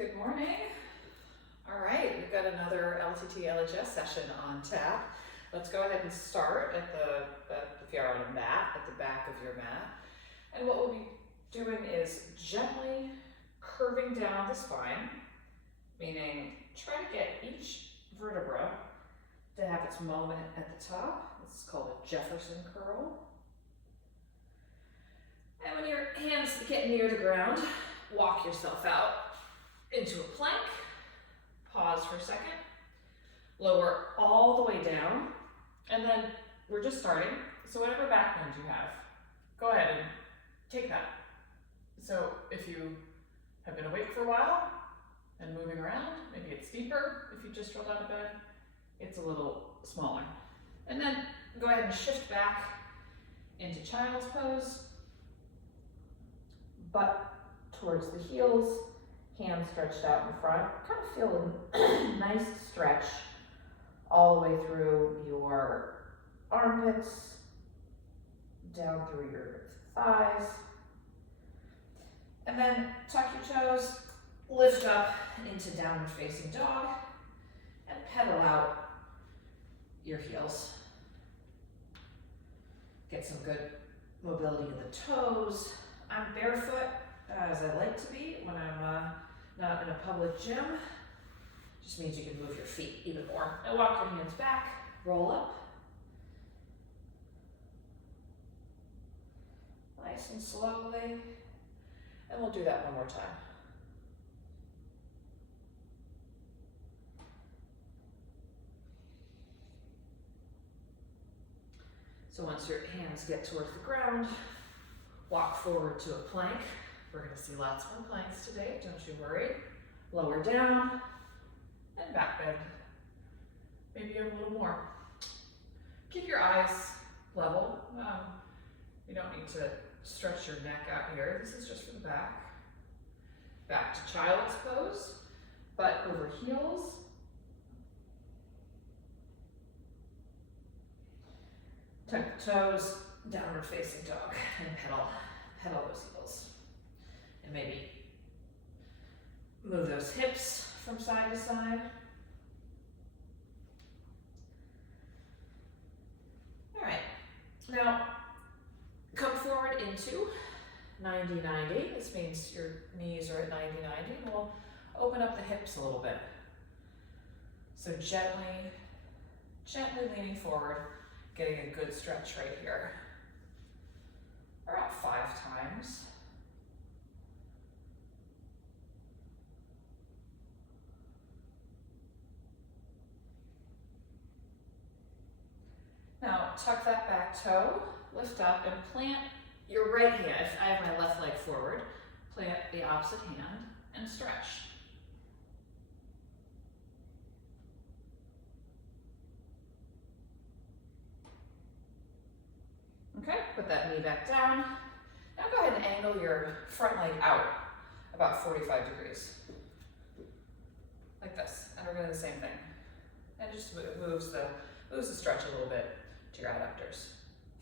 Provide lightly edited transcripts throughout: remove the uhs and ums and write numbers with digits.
Good morning. All right, we've got another LTT LHS session on tap. Let's go ahead and start at if you're on a mat, at the back of your mat. And what we'll be doing is gently curving down the spine, meaning try to get each vertebra to have its moment at the top. This is called a Jefferson curl. And when your hands get near the ground, walk yourself out into a plank. Pause for a second. Lower all the way down. And then we're just starting. So whatever back bend you have, go ahead and take that. So if you have been awake for a while and moving around, maybe it's deeper. If you just rolled out of bed, it's a little smaller. And then go ahead and shift back into child's pose. Butt towards the heels, hands stretched out in front. Kind of feel a nice stretch all the way through your armpits, down through your thighs. And then tuck your toes, lift up into downward facing dog, and pedal out your heels. Get some good mobility in the toes. I'm barefoot, as I like to be when I'm not in a public gym. Just means you can move your feet even more. And walk your hands back, roll up. Nice and slowly. And we'll do that one more time. So once your hands get towards the ground, walk forward to a plank. We're going to see lots more planks today, don't you worry. Lower down and back bend. Maybe a little more. Keep your eyes level. You don't need to stretch your neck out here. This is just for the back. Back to child's pose, butt over heels. Tuck the toes, downward facing dog, and pedal those heels. And maybe move those hips from side to side. All right, now come forward into 90-90. This means your knees are at 90-90. And we'll open up the hips a little bit. So gently leaning forward, getting a good stretch right here. Around 5 times. Now tuck that back toe, lift up and plant your right hand. If I have my left leg forward, plant the opposite hand and stretch. Okay, put that knee back down. Now go ahead and angle your front leg out about 45 degrees. Like this. And we're going to do the same thing. And just moves the stretch a little bit to your adductors.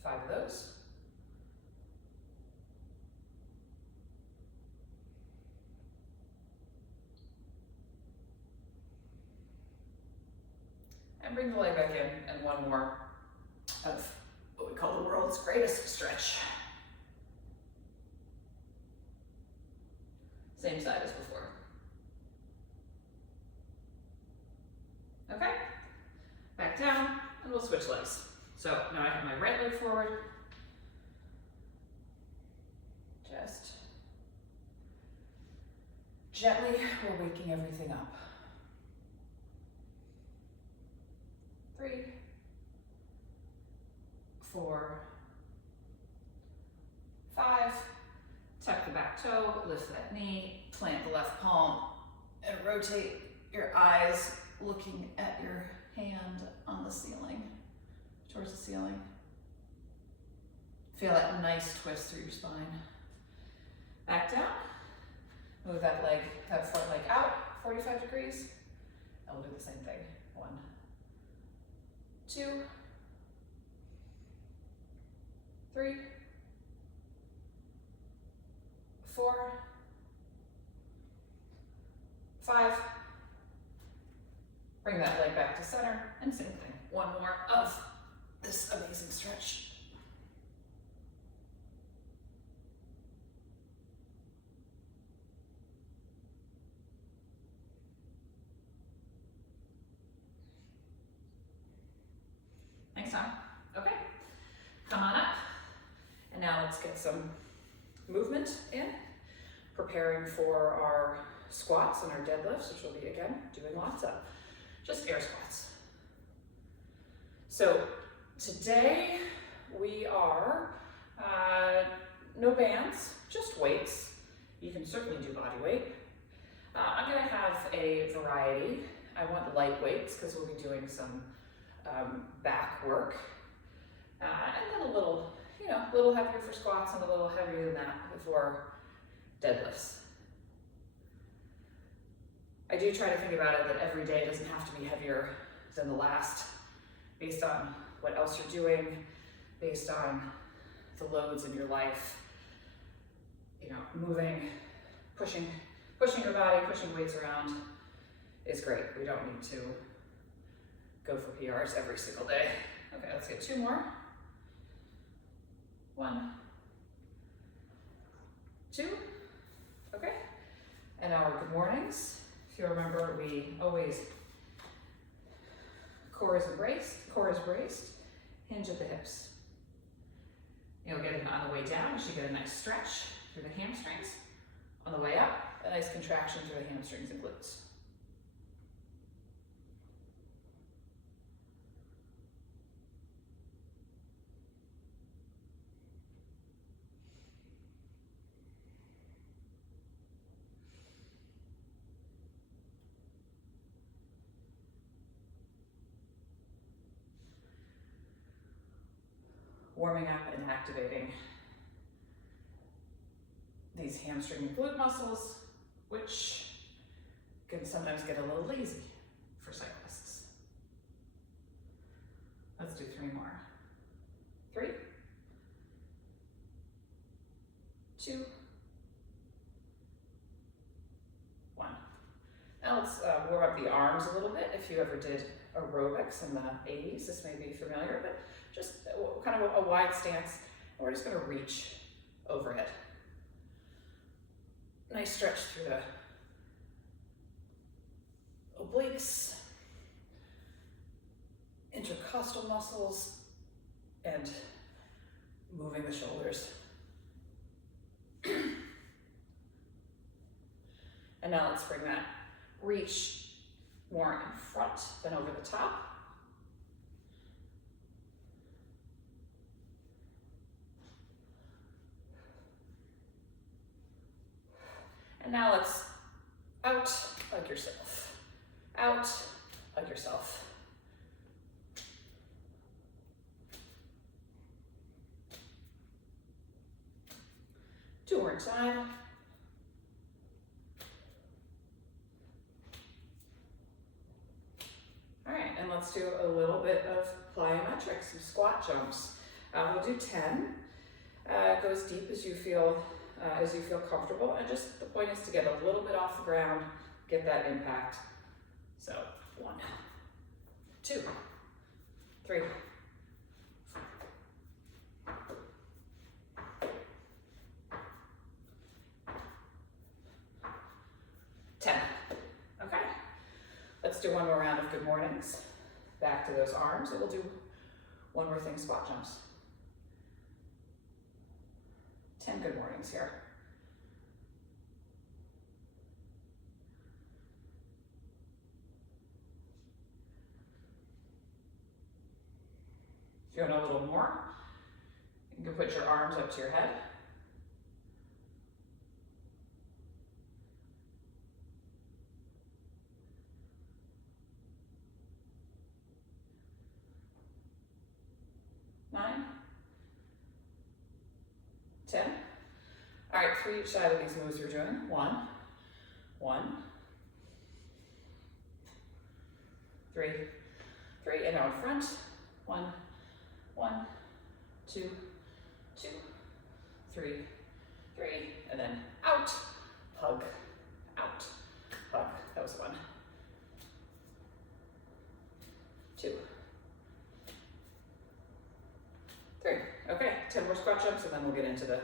5 of those. And bring the leg back in, and one more of what we call the world's greatest stretch. Same side as before. Okay, back down, and we'll switch legs. So now I have my right leg forward. Just gently, we're waking everything up. 3, 4, 5, tuck the back toe, lift that knee, plant the left palm, and rotate your eyes looking at your hand on the ceiling, towards the ceiling. Feel that nice twist through your spine. Back down, move that front leg out 45 degrees, and we'll do the same thing. 1, 2, 3, 4, 5. Bring that leg back to center, and same thing. One more of this amazing stretch. Thanks, Tom. Okay, come on up. And now let's get some movement in, preparing for our squats and our deadlifts, which will be, again, doing lots of just air squats. So today we are no bands, just weights. You can certainly do body weight. I'm gonna have a variety. I want light weights because we'll be doing some back work, and then a little, a little heavier for squats and a little heavier than that for deadlifts. I do try to think about it that every day doesn't have to be heavier than the last, based on what else you're doing, based on the loads in your life. Moving, pushing your body, pushing weights around is great. We don't need to go for PRs every single day. Okay, let's get 2 more. 1, 2. Okay, and our good mornings. If you remember, we always core is braced, hinge at the hips. You'll get it on the way down. You should get a nice stretch through the hamstrings. On the way up, a nice contraction through the hamstrings and glutes. Warming up and activating these hamstring and glute muscles, which can sometimes get a little lazy for cyclists. Let's do 3 more. 3, 2, 1. Now let's warm up the arms a little bit. If you ever did aerobics in the 80s, this may be familiar, but just kind of a wide stance. And we're just going to reach overhead. Nice stretch through the obliques, intercostal muscles, and moving the shoulders. And now let's bring that reach more in front than over the top. And now let's out like yourself. Out like yourself. Two more inside. All right, and let's do a little bit of plyometrics, some squat jumps. We'll do 10. Go as deep as you feel comfortable, and just the point is to get a little bit off the ground, get that impact. So 1, 2, 3, 10. Okay, let's do one more round of good mornings. Back to those arms, and we'll do one more thing, squat jumps. 10 good mornings here. If you want a little more, you can put your arms up to your head. Nine, 10. All right, for each side of these moves we're doing. 1, 1, 3, 3, and now in front. 1, 1, 2, 2, 3, 3, and then out, hug, out, hug. That was 2, 3. Okay, 10 more squat jumps and then we'll get into the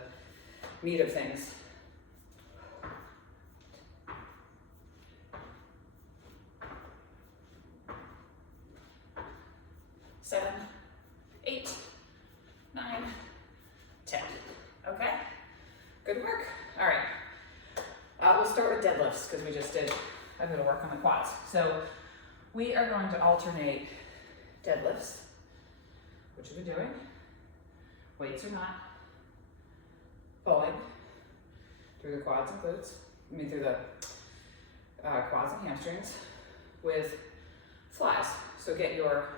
meat of things. 7, 8, 9, 10. Okay, good work. All right, we'll start with deadlifts because we just did a bit of work on the quads. So we are going to alternate deadlifts, which we're doing, weights or not, pulling through the quads and glutes, through the quads and hamstrings with flies. So get your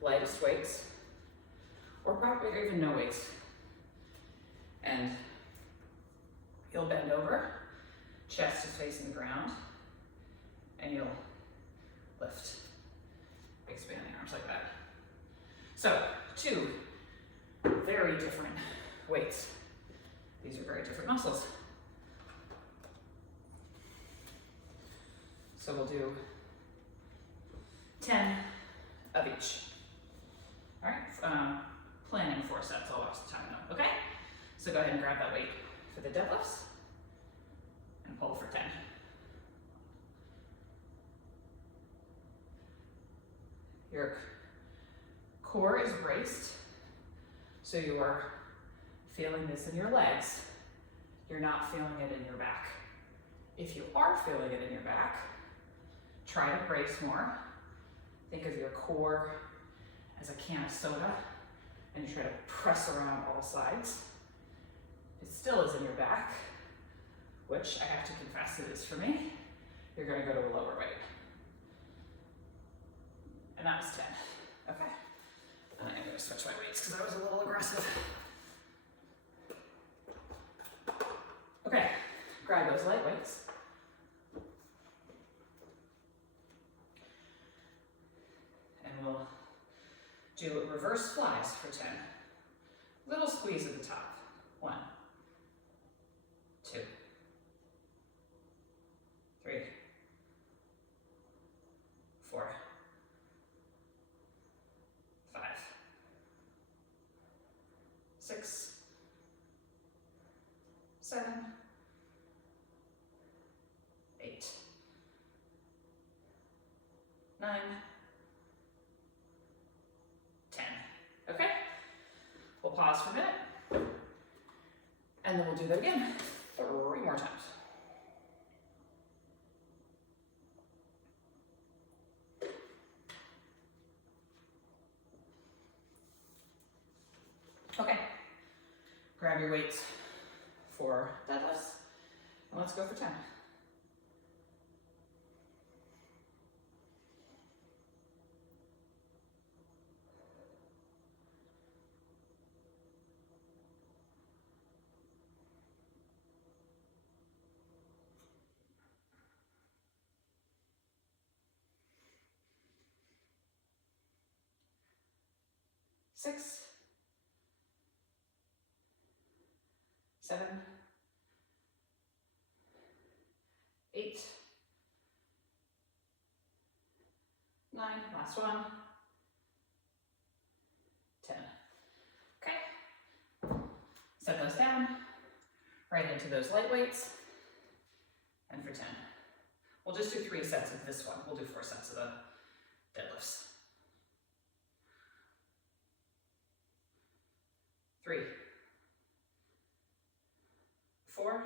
lightest weights, or probably even no weights. And you'll bend over, chest is facing the ground, and you'll lift. Expand the arms like that. So, 2 very different weights. These are very different muscles. So we'll do 10 of each. All right, planning 4 sets, I'll watch the time though, okay? So go ahead and grab that weight for the deadlifts and pull for 10. Your core is braced, so you are feeling this in your legs. You're not feeling it in your back. If you are feeling it in your back, try to brace more. Think of your core as a can of soda, and you try to press around all sides. It still is in your back, which I have to confess it is for me. You're going to go to a lower weight. And that was 10. Okay. And I'm going to switch my weights because I was a little aggressive. Okay, grab those light weights. And we'll do reverse flies for 10. Little squeeze at the top. 1, 2, 3, 4, 5, 6, 7, 8, 9, 10. Okay? We'll pause for a minute, and then we'll do that again 3 more times. Okay, grab your weights for deadlifts, and let's go for 10. Six, 7, 8, 9, last one, 10. Okay, set those down, right into those light weights, and for 10. We'll just do 3 sets of this one. We'll do 4 sets of the deadlifts. 3, 4,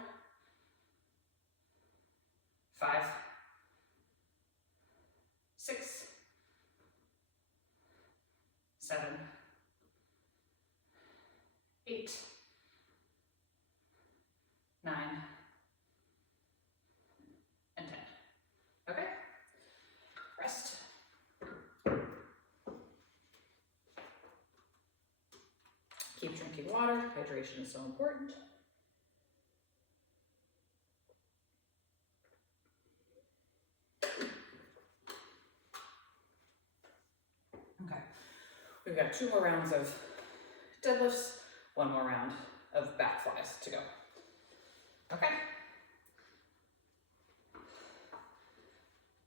5, 6, 7, 8, 9, and 10. Okay? Rest. Keep drinking water. Hydration is so important. Okay, we've got 2 more rounds of deadlifts, 1 more round of back flies to go. Okay?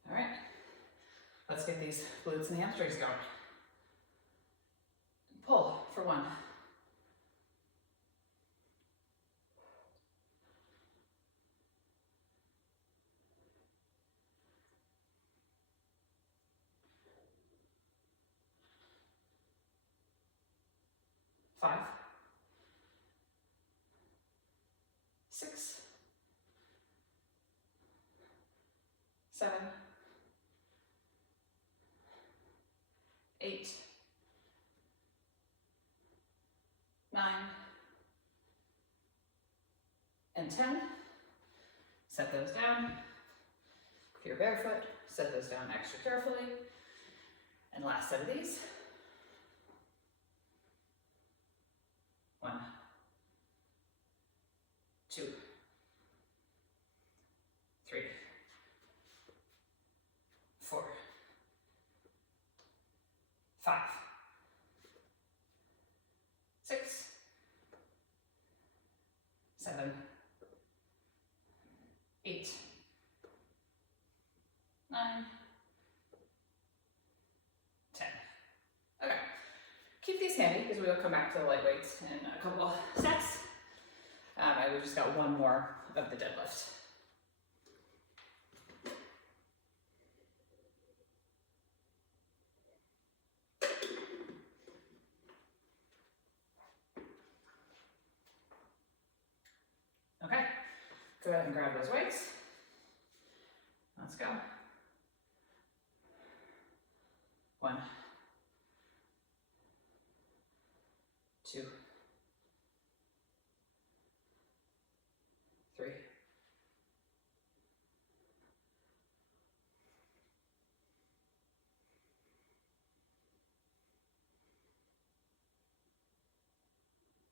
All right, let's get these glutes and hamstrings going. Pull for 1. 5, 6, 7, 8, 9, and 10. Set those down. If you're barefoot, set those down extra carefully. And last set of these. 1, 2, 3, 4, 5, 6, 7, 8, 9, 10. Okay. Keep these handy because we'll come back to the light weights in a couple sets. And we just got one more of the deadlift. Okay, go ahead and grab those weights. Let's go. 1, 2, 3,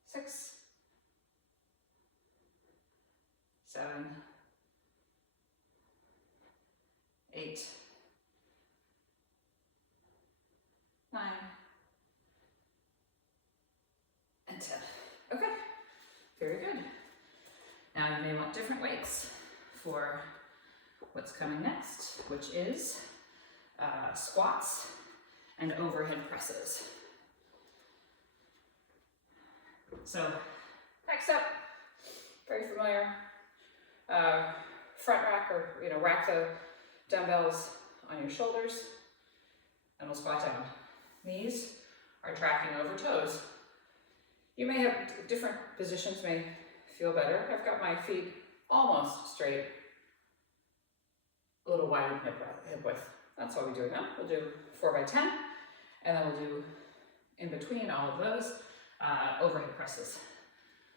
6, 7, 8, 9, and 10. Okay, very good. Now you may want different weights for what's coming next, which is squats and overhead presses. So next up, very familiar, front rack, or rack the dumbbells on your shoulders, and we'll squat down. Knees are tracking over toes. You may have different positions, may feel better. I've got my feet almost straight, a little wide hip width. That's what we do now. We'll do 4 by 10, and then we'll do in between all of those overhead presses.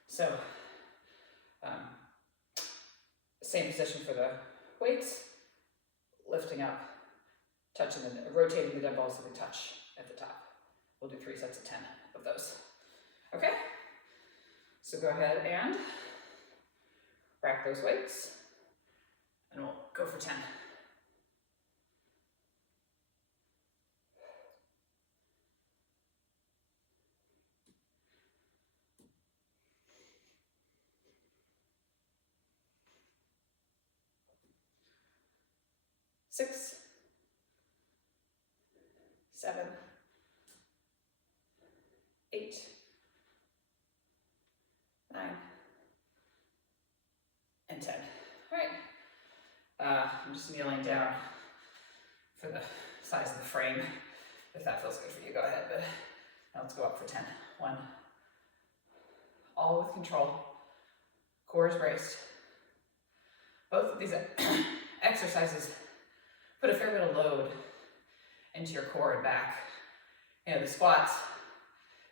So same position for the weights, lifting up, rotating the dumbbells so they touch at the top. We'll do 3 sets of 10 of those. Okay, so go ahead and rack those weights, and we'll go for 10. Six, 7, 8, 9, and 10. All right. I'm just kneeling down for the size of the frame. If that feels good for you, go ahead. But now let's go up for 10. 1. All with control. Core is braced. Both of these exercises put a fair bit of load into your core and back. The squats,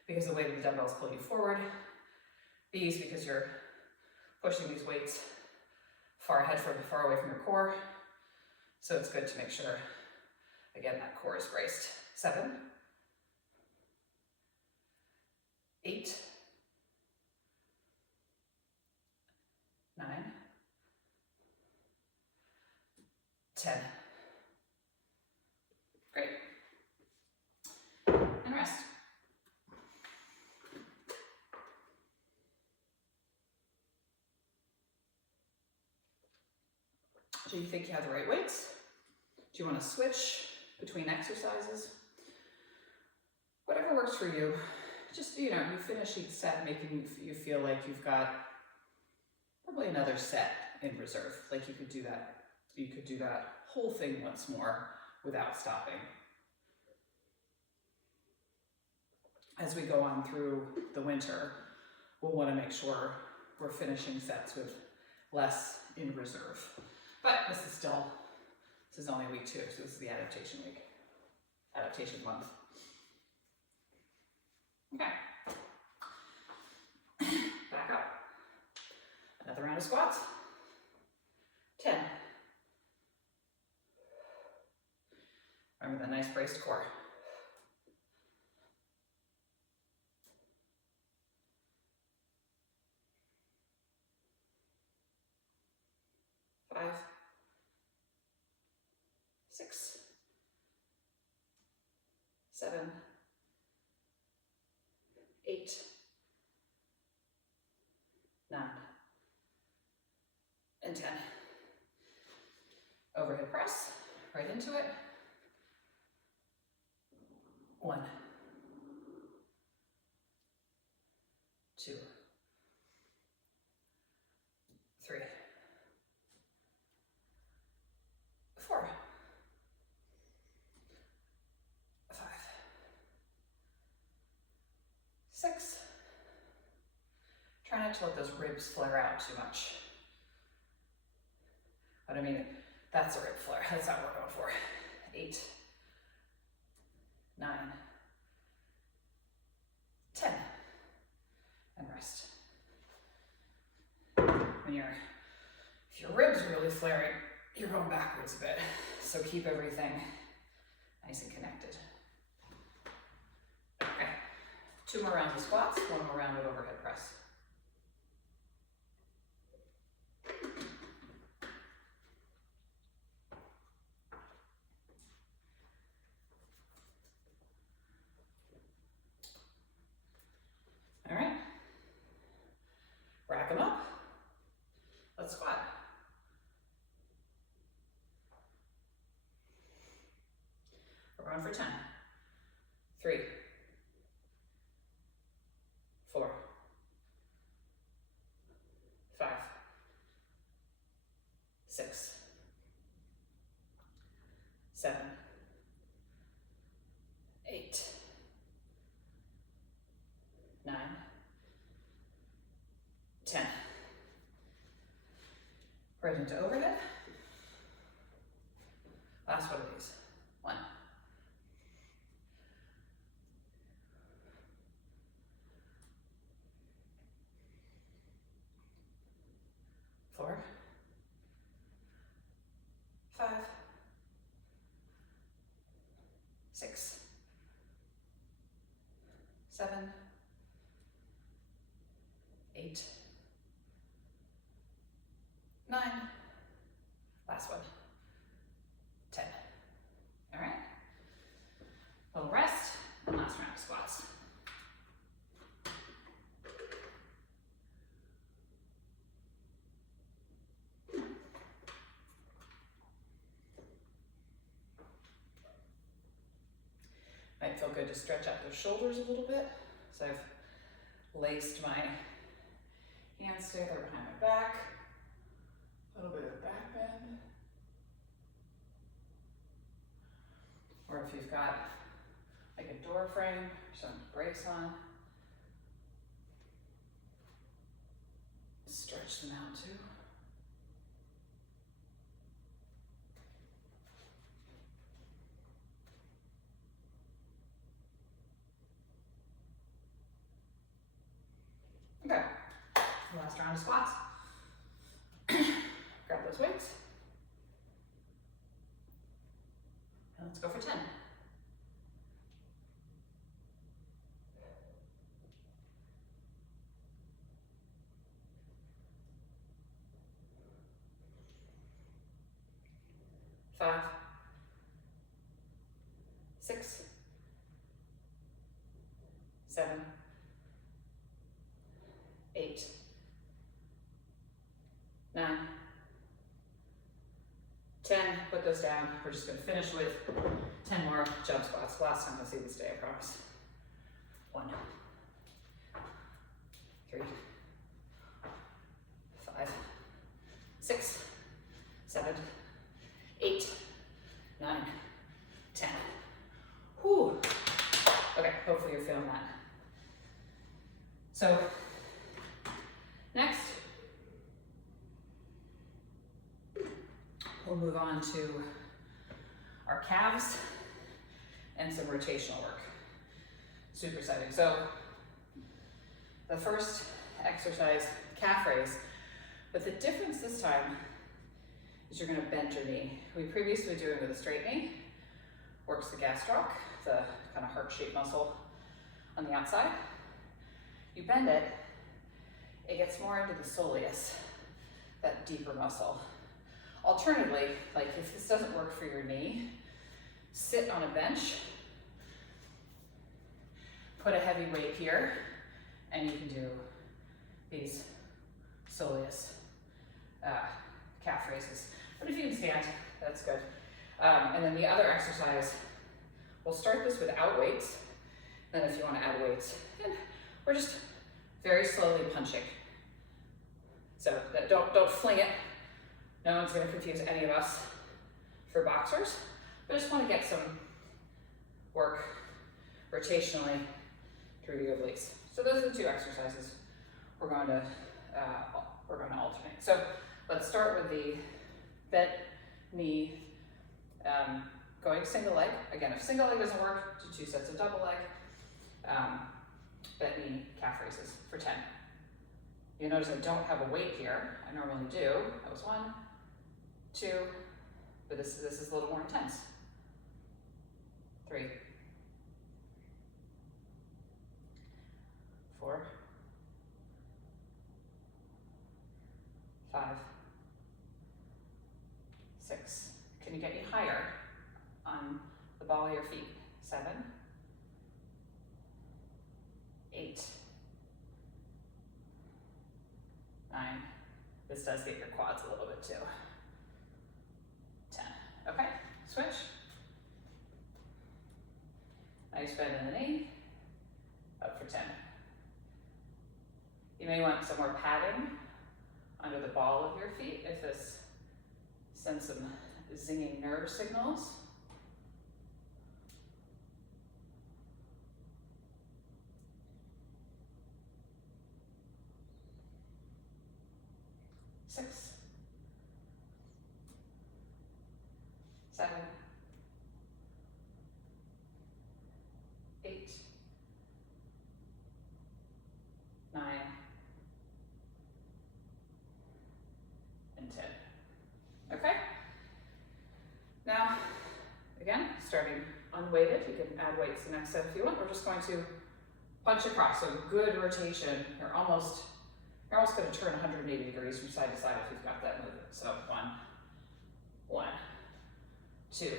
because the weight of the dumbbells pull you forward. These, because you're pushing these weights far away from your core. So it's good to make sure, again, that core is braced. 7, 8, 9, 10. Great. And rest. Do you think you have the right weights? Do you want to switch between exercises. Whatever works for you. Just, you finish each set making you feel like you've got probably another set in reserve. Like you could do that whole thing once more without stopping. As we go on through the winter, we'll want to make sure we're finishing sets with less in reserve. But this is only week 2, so this is the adaptation week, adaptation month. Okay. Back up. Another round of squats. 10. Remember that nice braced core. 5, 6, 7, 8, 9, and 10. Overhead press, right into it. 1, 2, 3, 4, 5, 6. Try not to let those ribs flare out too much. But I mean, that's a rib flare. That's not what we're going for. 8, 9, 10, and rest. If your ribs are really flaring, you're going backwards a bit. So keep everything nice and connected. Okay, 2 more rounds of squats, 1 more round of overhead press. All right, rack them up. Let's squat. We're going for 10. 3, 4, 5, 6, 7, 8, 9, 10. Right into overhead. Last one of these. 1, 4, 5, 6, 7, 8, 9, last one, 10. All right, little rest, and last round of squats. Might feel good to stretch out those shoulders a little bit. So I've laced my hands together behind my back. A little bit of back bend. Or if you've got like a door frame or some brace on, stretch them out too. Okay, last round of squats. Grab those weights. And let's go for 10. 5, 6, 7, 8, 9, 10, put those down. We're just gonna finish with 10 more jump squats. Last time I'll see this day, I promise. 1, 3, 5, 6, 7, 8, 9, 10. Whew. Okay, hopefully you're feeling that. So, next, we'll move on to our calves and some rotational work. Super exciting. So, the first exercise, calf raise, but the difference this time is you're gonna bend your knee. We previously were doing it with a straight knee, works the gastroc, the kind of heart-shaped muscle on the outside. You bend it, it gets more into the soleus, that deeper muscle. Alternatively, like if this doesn't work for your knee, sit on a bench, put a heavy weight here, and you can do these soleus calf raises. But if you can stand, that's good. And then the other exercise, we'll start this without weights. Then if you want to add weights, and we're just very slowly punching. So don't fling it. No one's going to confuse any of us for boxers. But I just want to get some work rotationally through the obliques. So those are the 2 exercises we're going to alternate. So let's start with the bent knee, going single leg. Again, if single leg doesn't work, do 2 sets of double leg. Bent knee calf raises for 10. You notice I don't have a weight here. I normally do. That was 1, 2, but this is a little more intense. 3, 4, 5, 6. Can you get any higher on the ball of your feet? 7, 8, 9. This does get your quads a little bit too. 10. Okay, switch. Nice bend in the knee. Up for 10. You may want some more padding under the ball of your feet if this sends some zinging nerve signals. Six, 7, 8, 9, and 10. Okay? Now, again, starting unweighted, you can add weights the next set if you want. We're just going to punch across, so good rotation. You're almost going to turn 180 degrees from side to side if you've got that movement. So 1, 2,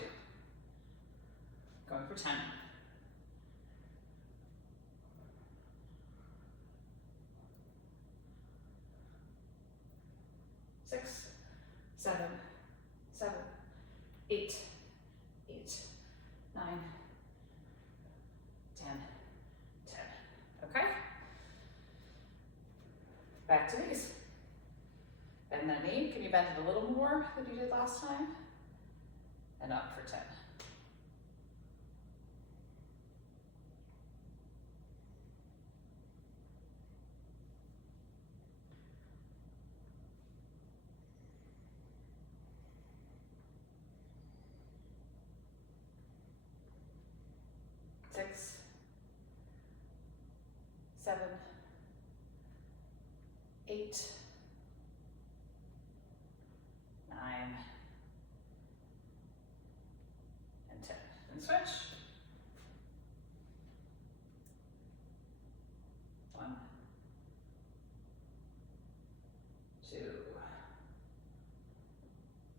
going for 10. 6, 7, 8, 9, 10. Okay? Back to these. Bend that knee. Can you bend it a little more than you did last time? And up for 10. Six, 7, 8, 9, and 10. And switch. 1, 2,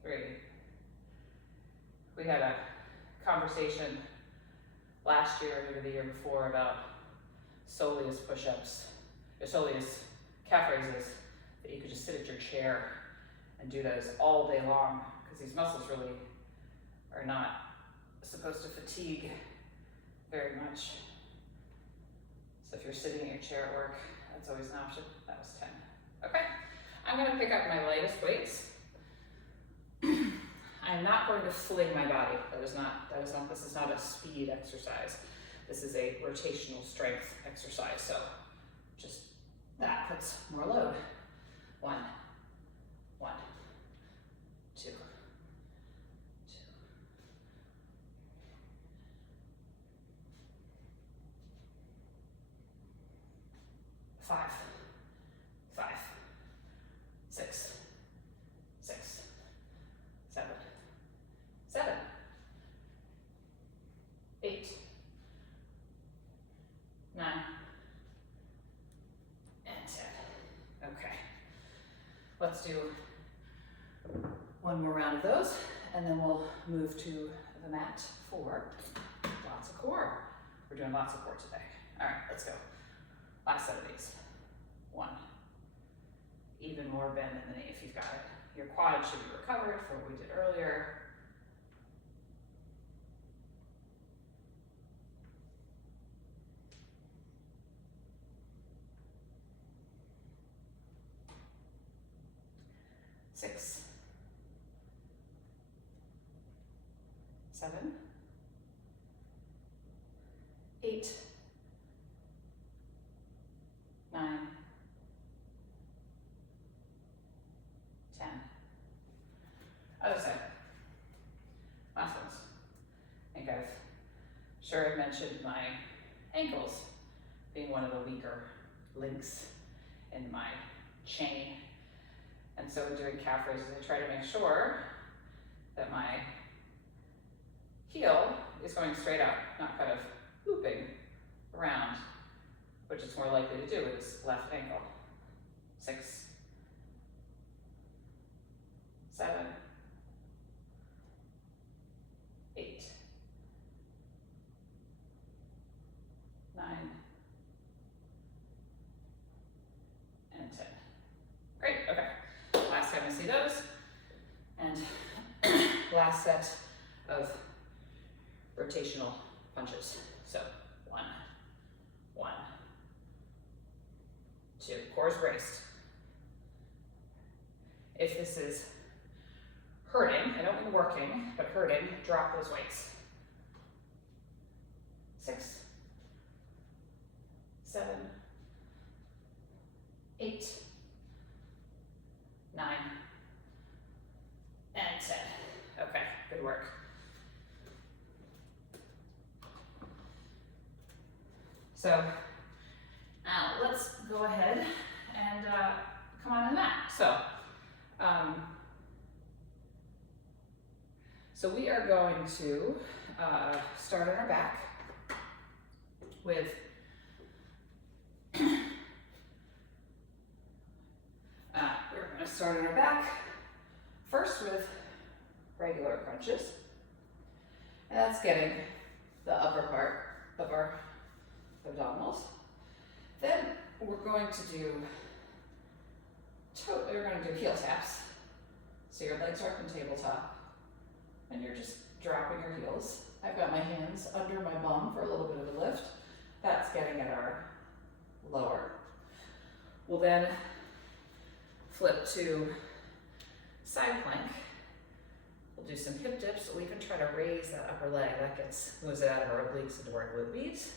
3. We had a conversation last year, maybe the year before, about soleus push-ups, or soleus calf raises, that you could just sit at your chair and do those all day long, because these muscles really are not supposed to fatigue very much. So if you're sitting in your chair at work, that's always an option. That was 10. Okay, I'm gonna pick up my lightest weights. I'm not going to fling my body. This is not a speed exercise. This is a rotational strength exercise. So just that puts more load. 1, 1, 2, 2, 5, 5, 6, 6, 7, 7, 8, 9, and 10. Okay. Let's do one more round of those, and then we'll move to the mat for lots of core. We're doing lots of core today. All right, let's go. Last set of these. 1. Even more bend in the knee if you've got it. Your quad should be recovered from what we did earlier. 6, 7, 8, 9, 10. Other side. Last ones. I think I've mentioned my ankles being one of the weaker links in my chain. And so doing calf raises, I try to make sure that my heel is going straight up, not kind of looping around, which it's more likely to do with this left ankle. 6, 7, 8, 9, and 10. Great, okay. Last time I see those. And last set of rotational punches. So 1, 1, 2. Core's braced. If this is hurting, I don't mean working, but hurting, drop those weights. 6, 7, 8, 9, and 10. Okay, good work. So now let's go ahead and come on to the mat. So we are going to start on our back with we're going to start on our back first with regular crunches, and that's getting the upper part of our abdominals. Then we're going to do heel taps. So your legs are up in tabletop, and you're just dropping your heels. I've got my hands under my bum for a little bit of a lift. That's getting at our lower. We'll then flip to side plank. We'll do some hip dips. We'll even try to raise that upper leg. That moves it out of our obliques into our glutes.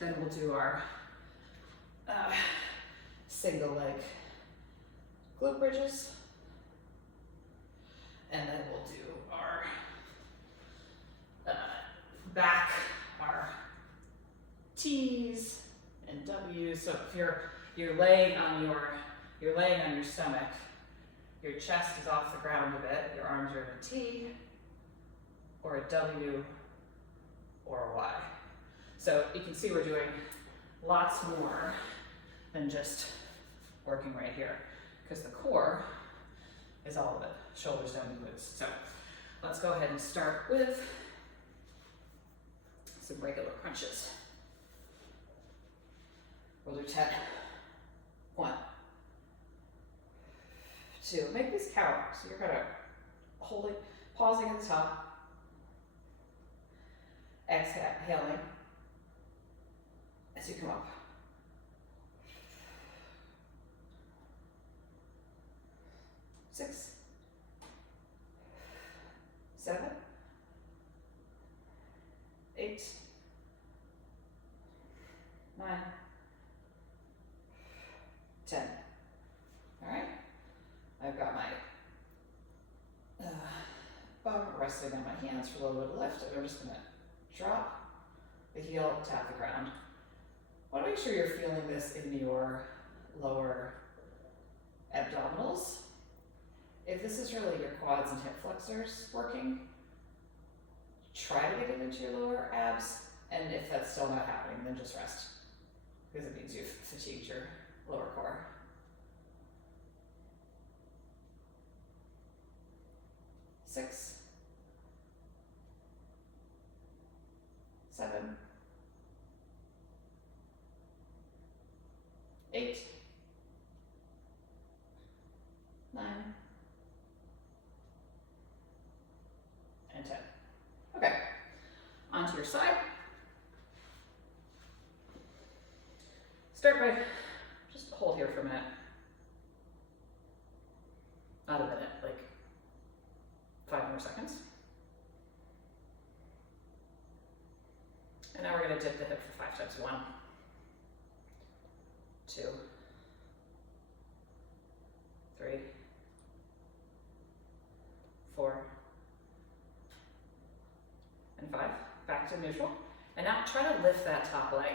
Then we'll do our single leg glute bridges. And then we'll do our back, our T's and W's. So if you're laying on your stomach, your chest is off the ground a bit, your arms are in a T or a W or a Y. So you can see we're doing lots more than just working right here, because the core is all of it, shoulders down to glutes. So let's go ahead and start with some regular crunches. We'll do 10. 1, 2, 2. Make these count. So you're kind of holding, pausing at the top, exhaling as you come up. 6, 7, 8, 9, 10. All right. I've got my bum resting on my hands for a little bit of lift, and I'm just gonna drop the heel, tap the ground. I want to make sure you're feeling this in your lower abdominals. If this is really your quads and hip flexors working, try to get it into your lower abs, and if that's still not happening, then just rest, because it means you've fatigued your lower core. 6, 7, 8, 9, and 10. Okay, onto your side. Start by, just hold here for a minute. Not a minute, like 5 more seconds. And now we're going to dip the hip for 5 times. 1, 2, 3, 4, and 5. Back to neutral. And now try to lift that top leg.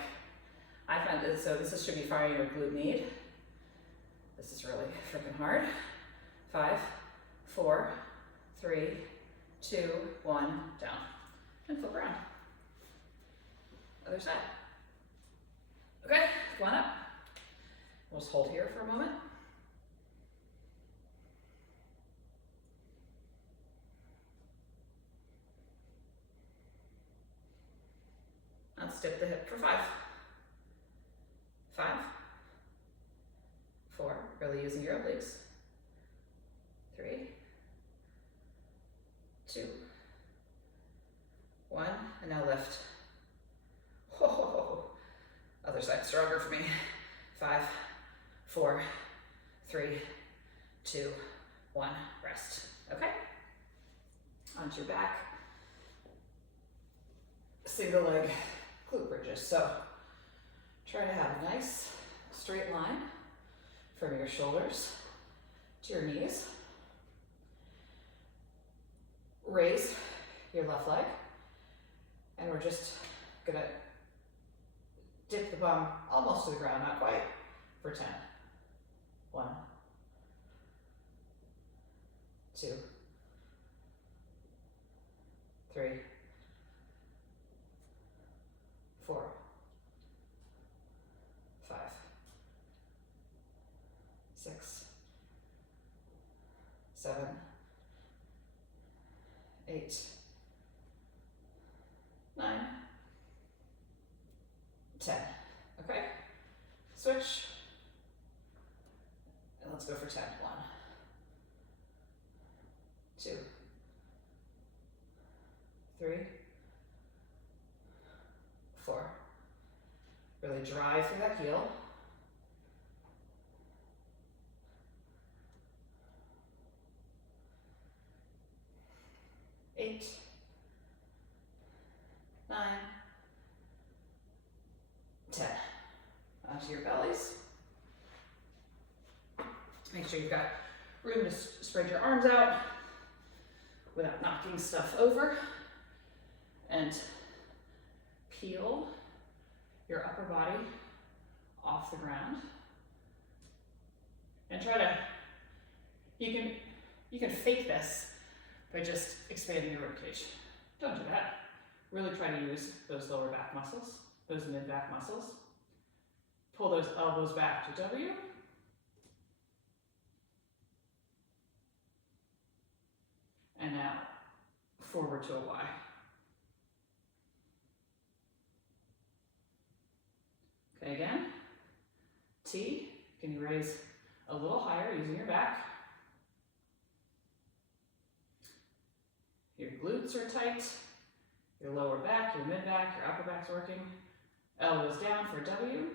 I find this, so this should be firing your glute med. This is really freaking hard. 5, 4, 3, 2, 1, down. And flip around. Other side. Okay, come on up. We'll just hold here for a moment. Let's dip the hip for 5. 5, 4, really using your obliques. 3, 2, 1, and now lift. Oh, other side stronger for me. 5, 4, 3, 2, 1, rest. Okay, onto your back. Single leg glute bridges. So try to have a nice straight line from your shoulders to your knees. Raise your left leg, and we're just gonna dip the bum almost to the ground, not quite, for 10. 1, 2, 3, 4, 5, 6, 7, 8, 9, 10. Okay, switch, and let's go for 10. 1, 2, 3, 4. Really drive through that heel. 8, 9, 10. Onto your bellies. Make sure you've got room to spread your arms out without knocking stuff over. And peel your upper body off the ground. And try to, you can fake this by just expanding your ribcage. Don't do that. Really try to use those lower back muscles, those mid back muscles. Pull those elbows back to W. And now forward to a Y. Okay, again. T, can you raise a little higher using your back? Your glutes are tight, your lower back, your mid back, your upper back's working. Elbows down for W.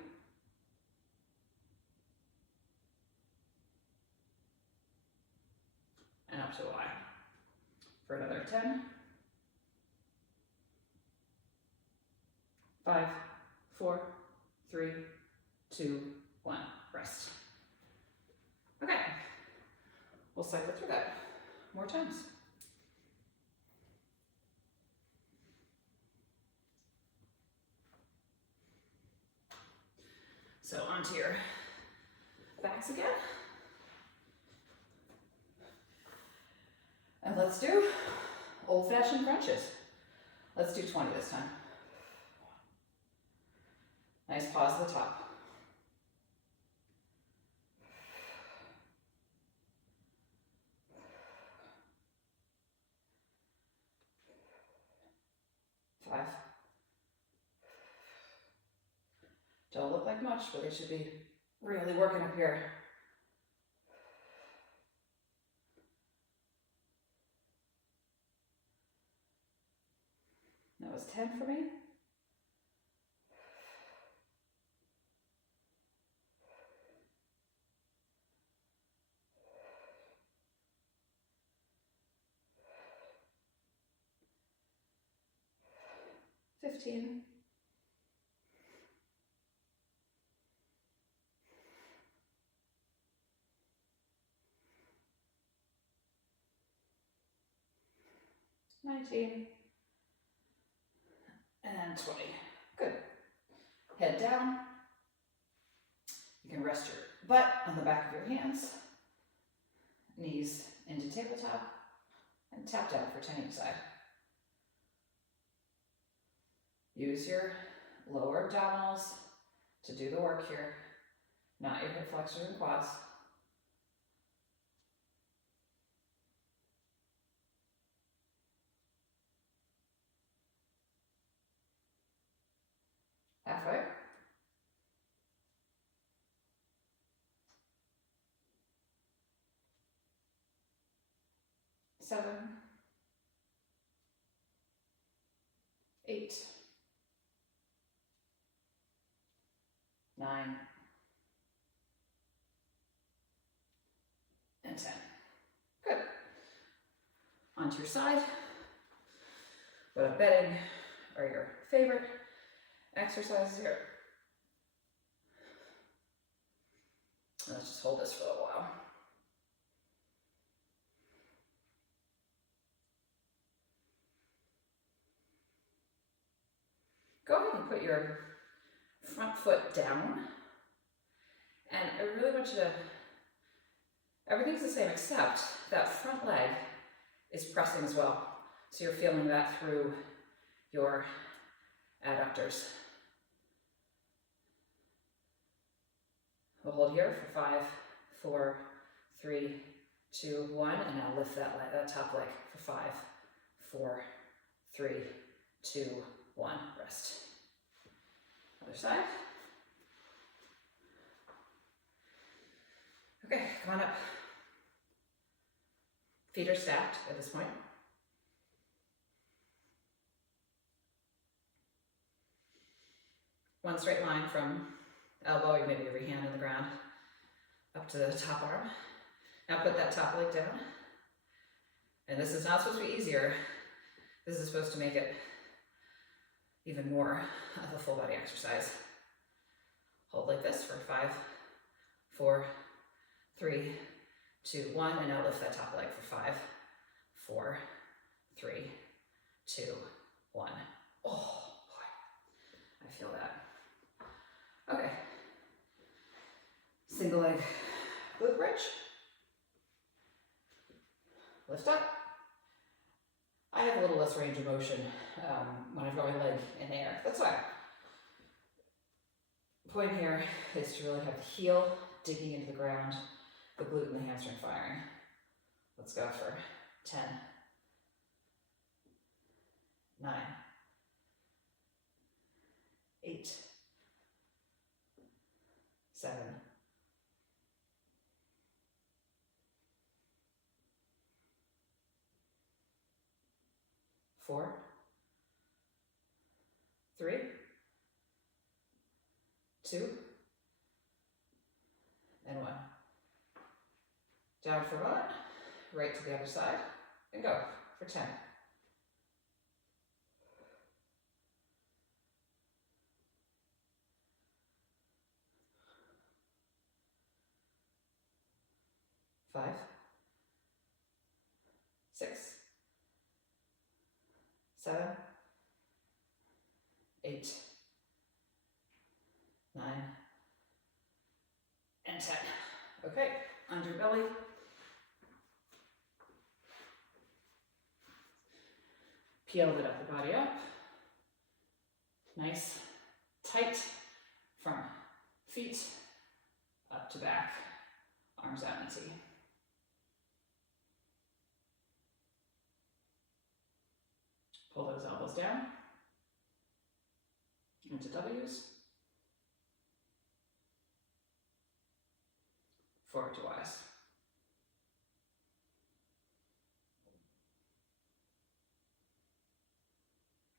And up to Y. For another 10. 5, 4, 3, 2, 1. Rest. Okay. We'll cycle through that more times. So onto your backs again. And let's do old-fashioned crunches. Let's do 20 this time. Nice pause at the top. 5. Don't look like much, but they should be really working up here. 10 for me. 15. 19. And 20. Good. Head down. You can rest your butt on the back of your hands. Knees into tabletop. And tap down for 10 each side. Use your lower abdominals to do the work here, not your hip flexors and quads. Halfway. 7, 8, 9, and 10. Good. Onto your side. What I'm betting are your favorite exercises here. Let's just hold this for a little while. Go ahead and put your front foot down. And I really want you to, everything's the same except that front leg is pressing as well. So you're feeling that through your adductors. We'll hold here for 5, 4, 3, 2, 1, and now lift that leg, that top leg for 5, 4, 3, 2, 1. Rest. Other side. Okay, come on up. Feet are stacked at this point. One straight line from elbow, or maybe every hand on the ground, up to the top arm. Now put that top leg down. And this is not supposed to be easier. This is supposed to make it even more of a full body exercise. Hold like this for 5, 4, 3, 2, 1, and now lift that top leg for 5, 4, 3, 2, 1. Oh, boy. I feel that. Okay. Single leg glute bridge. Lift up. I have a little less range of motion when I've got my leg in the air. That's why. The point here is to really have the heel digging into the ground, the glute and the hamstring firing. Let's go for 10, 9, 8, 7, 4, 3, 2, and 1. Down for a moment, right to the other side, and go for 10. 5, 6, 7, 8, 9, and 10. Okay, underbelly. Peel the upper body up. Nice, tight from feet up to back, arms out and T. Pull those elbows down into W's. Forward to Y's.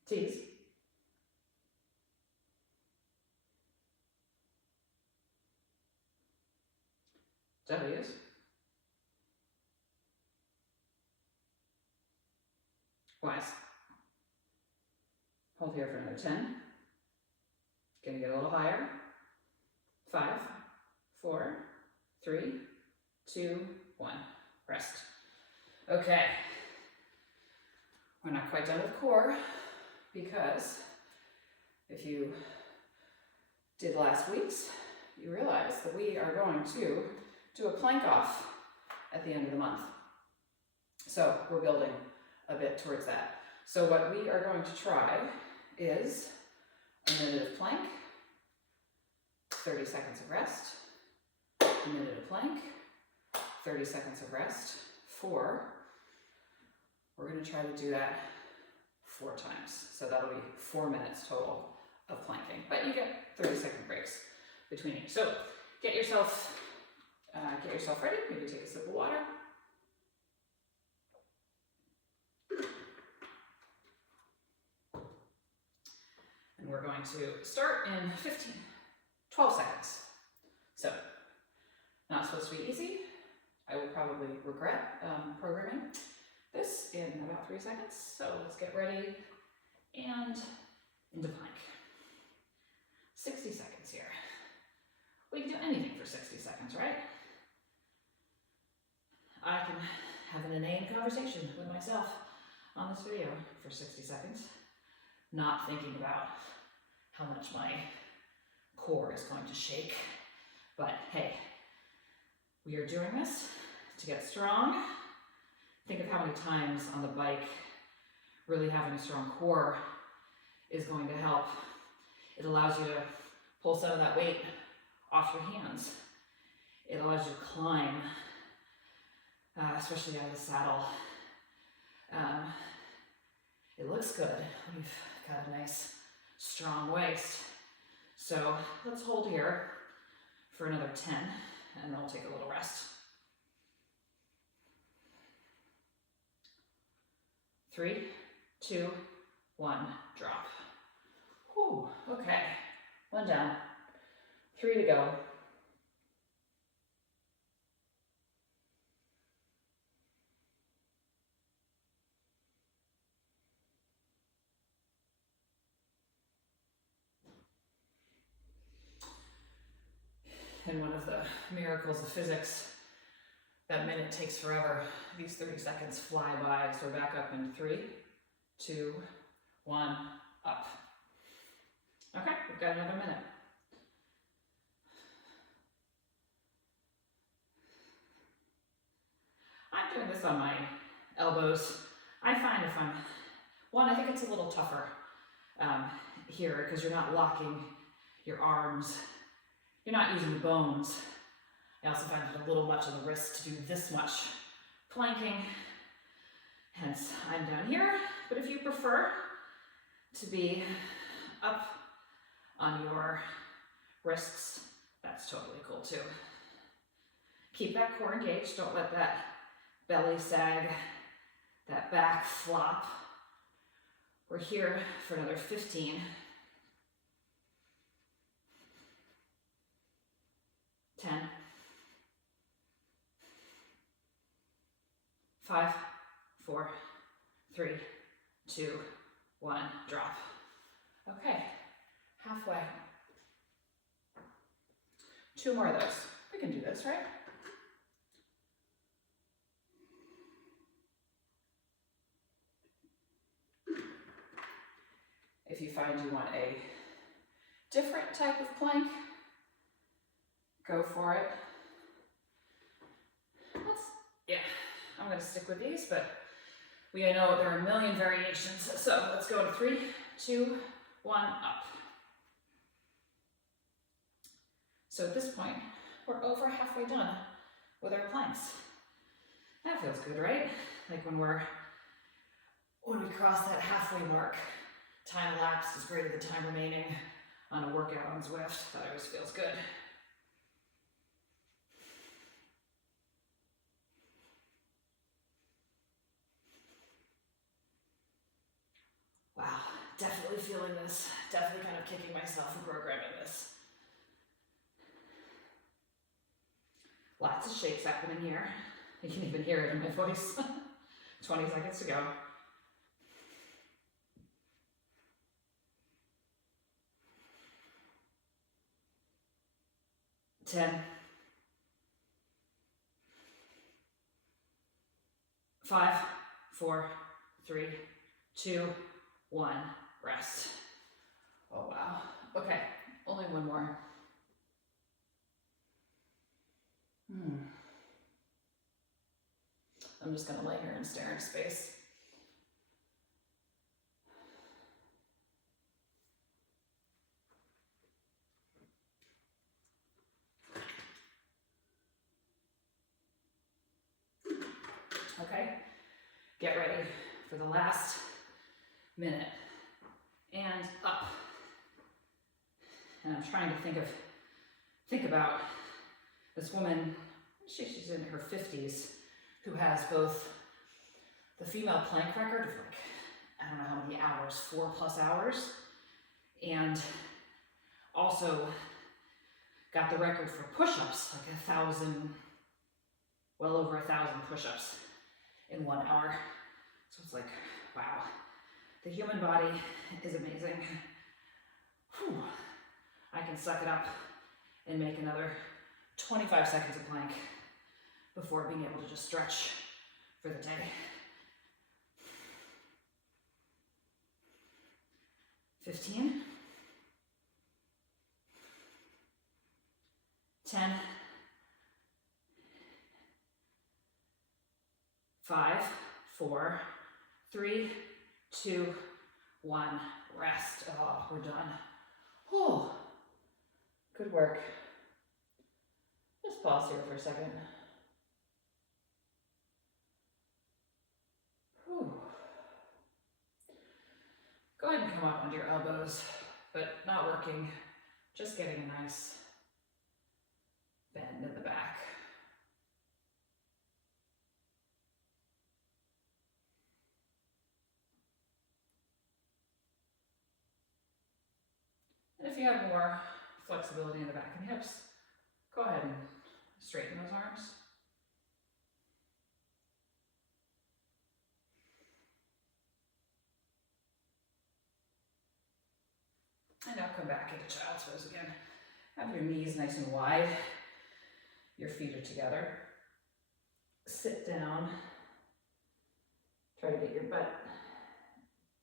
T's. W's. Y's. Hold here for another 10. Gonna get a little higher. 5, 4, 3, 2, 1. Rest. Okay. We're not quite done with core because if you did last week's, you realize that we are going to do a plank off at the end of the month. So we're building a bit towards that. So what we are going to try is a minute of plank, 30 seconds of rest, a minute of plank, 30 seconds of rest, 4. We're going to try to do that 4 times. So that'll be 4 minutes total of planking, but you get 30-second breaks between each. So get yourself ready. Maybe take a sip of water. And we're going to start in 12 seconds. So, not supposed to be easy. I will probably regret programming this in about 3 seconds. So let's get ready and into plank. 60 seconds here. We can do anything for 60 seconds, right? I can have an inane conversation with myself on this video for 60 seconds, not thinking about how much my core is going to shake. But hey, we are doing this to get strong. Think of how many times on the bike really having a strong core is going to help. It allows you to pull some of that weight off your hands. It allows you to climb, especially out of the saddle. It looks good. We've got a nice strong waist. So let's hold here for another 10 and then we'll take a little rest. 3, 2, 1, drop. Whew, okay, 1 down, 3 to go. And one of the miracles of physics, that minute takes forever. These 30 seconds fly by. So we're back up in 3, 2, 1, up. Okay, we've got another minute. I'm doing this on my elbows. I find if I think it's a little tougher here because you're not locking your arms. You're not using the bones. I also find it a little much on the wrist to do this much planking. Hence, I'm down here. But if you prefer to be up on your wrists, that's totally cool too. Keep that core engaged. Don't let that belly sag, that back flop. We're here for another 15. 10. 5, 4, 3, 2, 1, drop. Okay, halfway. 2 more of those. We can do this, right? If you find you want a different type of plank, go for it. I'm going to stick with these, but we know there are a million variations. So let's go to 3, 2, 1, up. So at this point, we're over halfway done with our planks. That feels good, right? Like when we cross that halfway mark, time elapsed is greater than time remaining on a workout on Zwift. That always feels good. Wow, definitely feeling this. Definitely kind of kicking myself for programming this. Lots of shakes happening here. You can even hear it in my voice. 20 seconds to go. Ten. 5, 4, 3, 2, 1, rest. Oh wow. Okay, only one more. I'm just gonna lay here and stare into space. Okay, get ready for the last minute. And up. And I'm trying to think about this woman, she's in her 50s, who has both the female plank record of like, I don't know how many hours, 4+ hours, and also got the record for push-ups, like 1,000, well over 1,000 push-ups in 1 hour. So it's like, wow, the human body is amazing. Whew. I can suck it up and make another 25 seconds of plank before being able to just stretch for the day. 15. 10. 5, 4, 3, 2, 1, rest. Oh, we're done. Oh, good work. Just pause here for a second. Whew. Go ahead and come up onto your elbows, but not working, just getting a nice bend in the back. And if you have more flexibility in the back and hips, go ahead and straighten those arms. And now come back into child's pose again. Have your knees nice and wide. Your feet are together. Sit down. Try to get your butt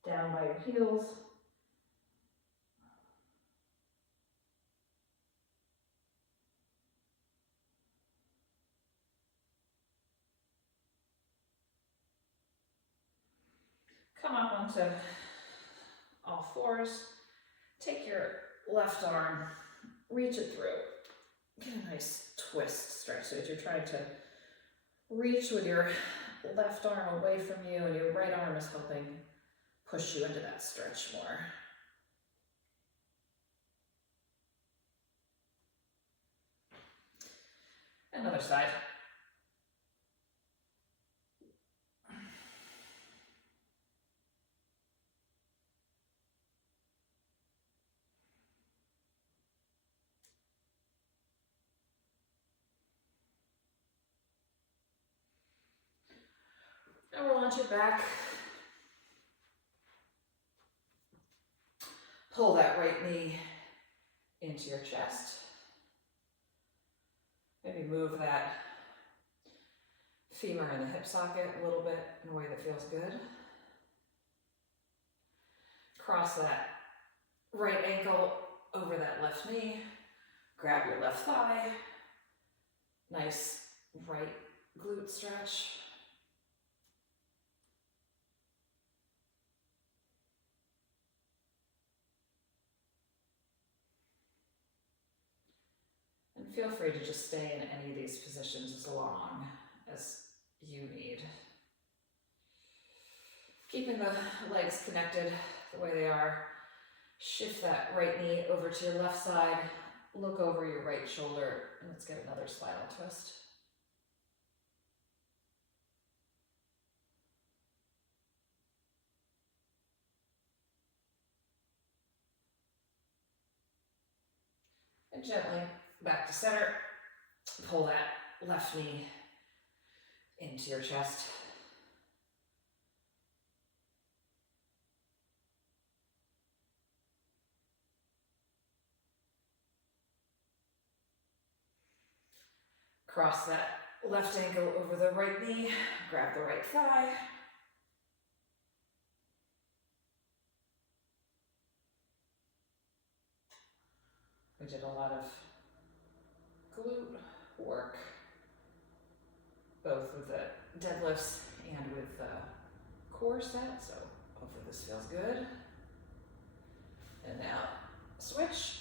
down by your heels. Come up onto all fours. Take your left arm, reach it through. Get a nice twist stretch. So if you're trying to reach with your left arm away from you and your right arm is helping push you into that stretch more. Another side. And roll onto your back. Pull that right knee into your chest. Maybe move that femur in the hip socket a little bit in a way that feels good. Cross that right ankle over that left knee. Grab your left thigh. Nice right glute stretch. And feel free to just stay in any of these positions as long as you need. Keeping the legs connected the way they are. Shift that right knee over to your left side. Look over your right shoulder, and let's get another spinal twist. And gently back to center. Pull that left knee into your chest. Cross that left ankle over the right knee, grab the right thigh. We did a lot of glute work, both with the deadlifts and with the core set, so hopefully this feels good. And now twist.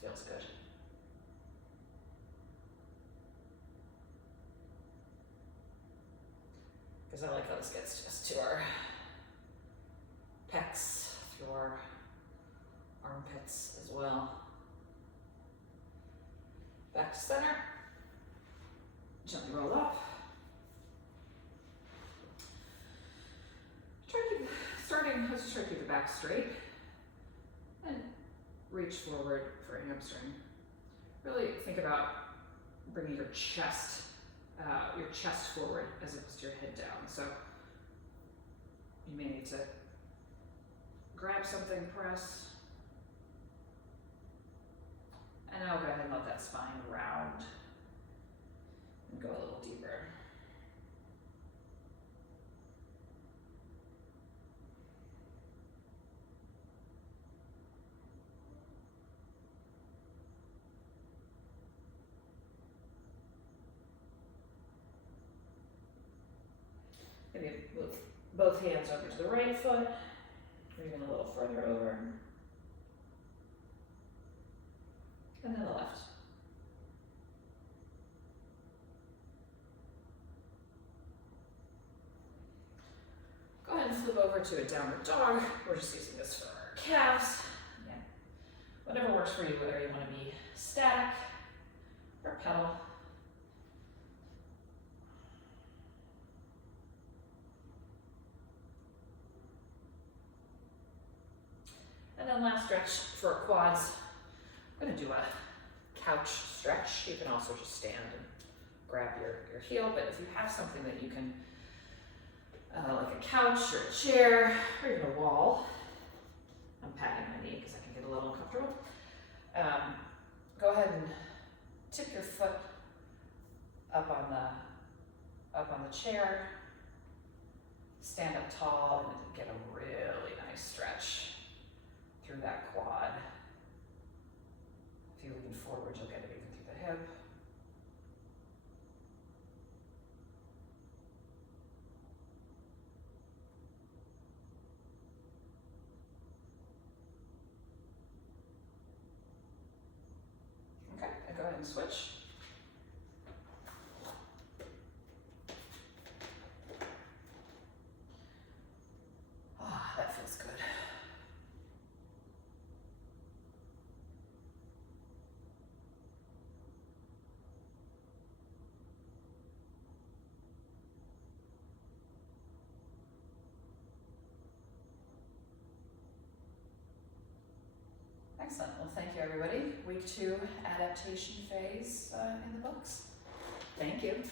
Feels good. Because I like how this gets just to our pecs, through our armpits as well. Back to center. Gently roll up. Let's just try to keep the back straight. And reach forward for a hamstring. Really think about bringing your chest forward as opposed to your head down. So you may need to grab something, press, and now go ahead and let that spine round and go a little deeper. Maybe move both hands over to the right foot, or even a little further over. And then the left. Go ahead and flip over to a downward dog. We're just using this for our calves. Yeah. Whatever works for you, whether you want to be static or pedal. And then last stretch for quads. I'm going to do a couch stretch. You can also just stand and grab your heel, but if you have something that you can, like a couch or a chair or even a wall, I'm patting my knee because I can get a little uncomfortable. Go ahead and tip your foot up on the chair, stand up tall, and get a really nice stretch through that quad. If you lean forward, you'll get it even through the hip. Okay, and go ahead and switch. That feels good. Excellent. Well, thank you, everybody. Week 2 adaptation phase in the books. Thank you.